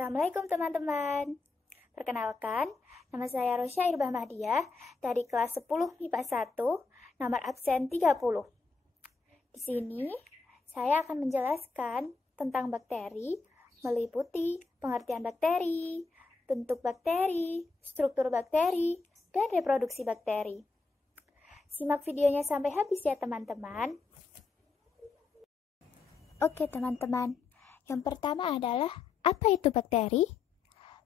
Assalamualaikum teman-teman. Perkenalkan, nama saya Rosya Irbah Mahdiah dari kelas 10 MIPA 1, nomor absen 30. Di sini, saya akan menjelaskan tentang bakteri, meliputi pengertian bakteri, bentuk bakteri, struktur bakteri, dan reproduksi bakteri. Simak videonya sampai habis ya teman-teman. Oke teman-teman, yang pertama adalah apa itu bakteri?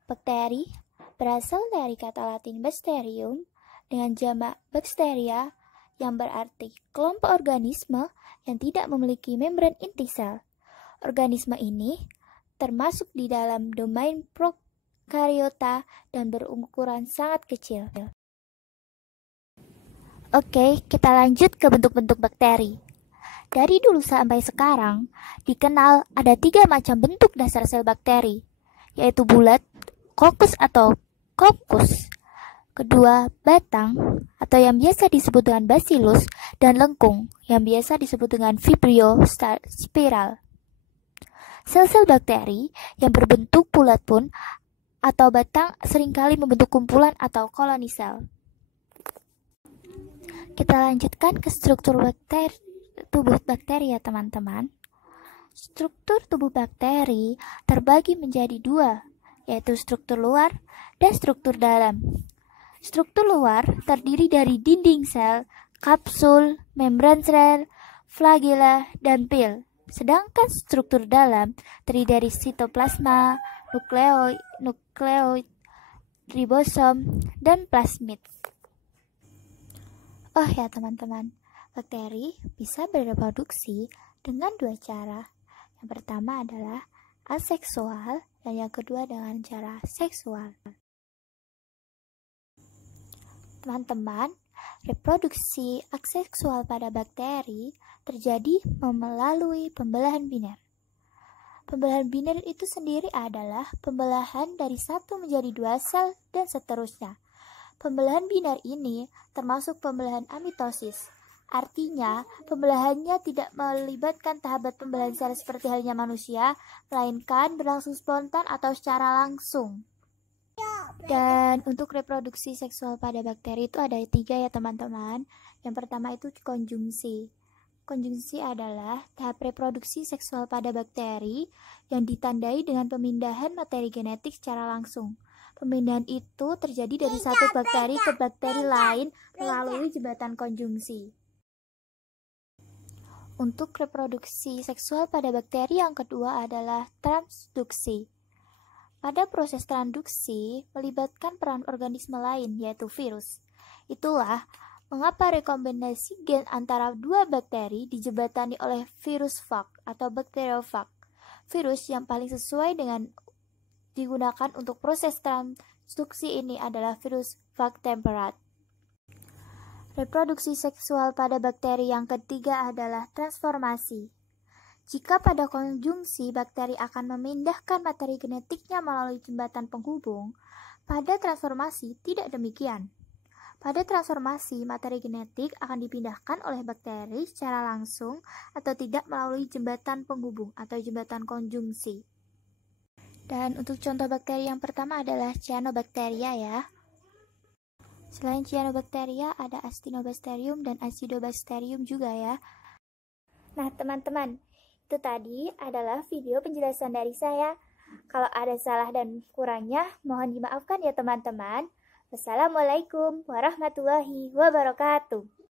Bakteri berasal dari kata Latin bacterium dengan jamak bacteria yang berarti kelompok organisme yang tidak memiliki membran inti sel. Organisme ini termasuk di dalam domain prokariota dan berukuran sangat kecil. Oke, kita lanjut ke bentuk-bentuk bakteri. Dari dulu sampai sekarang, dikenal ada 3 macam bentuk dasar sel bakteri, yaitu bulat, kokus atau kokus. Kedua, batang, atau yang biasa disebut dengan bacillus, dan lengkung, yang biasa disebut dengan vibrio spiral. Sel-sel bakteri yang berbentuk bulat pun atau batang seringkali membentuk kumpulan atau koloni sel. Kita lanjutkan ke struktur tubuh bakteri ya teman-teman. Struktur tubuh bakteri terbagi menjadi 2, yaitu struktur luar dan struktur dalam. Struktur luar terdiri dari dinding sel, kapsul, membran sel, flagella, dan pil. Sedangkan struktur dalam terdiri dari sitoplasma, nukleoid, ribosom, dan plasmid. Oh ya teman-teman, bakteri bisa bereproduksi dengan 2 cara. Yang pertama adalah aseksual dan yang kedua dengan cara seksual. Teman-teman, reproduksi aseksual pada bakteri terjadi melalui pembelahan biner. Pembelahan biner itu sendiri adalah pembelahan dari 1 menjadi 2 sel dan seterusnya. Pembelahan biner ini termasuk pembelahan amitosis. Artinya, pembelahannya tidak melibatkan tahapan pembelahan sel seperti halnya manusia, melainkan berlangsung spontan atau secara langsung. Dan untuk reproduksi seksual pada bakteri itu ada 3 ya teman-teman. Yang pertama itu konjungsi. Konjungsi adalah tahap reproduksi seksual pada bakteri yang ditandai dengan pemindahan materi genetik secara langsung. Pemindahan itu terjadi dari satu bakteri ke bakteri lain melalui jembatan konjungsi. Untuk reproduksi seksual pada bakteri yang kedua adalah transduksi. Pada proses transduksi melibatkan peran organisme lain yaitu virus. Itulah mengapa rekombinasi gen antara 2 bakteri dijembatani oleh virus phage atau bakteriofag. Virus yang paling sesuai dengan digunakan untuk proses transduksi ini adalah virus phage temperate. Reproduksi seksual pada bakteri yang ketiga adalah transformasi. Jika pada konjungsi bakteri akan memindahkan materi genetiknya melalui jembatan penghubung, pada transformasi tidak demikian. Pada transformasi, materi genetik akan dipindahkan oleh bakteri secara langsung atau tidak melalui jembatan penghubung atau jembatan konjungsi. Dan untuk contoh bakteri yang pertama adalah Cyanobacteria ya. Selain Cyanobacteria ada Actinobacterium dan Acidobacterium juga ya. Nah teman-teman, itu tadi adalah video penjelasan dari saya. Kalau ada salah dan kurangnya, mohon dimaafkan ya teman-teman. Wassalamualaikum warahmatullahi wabarakatuh.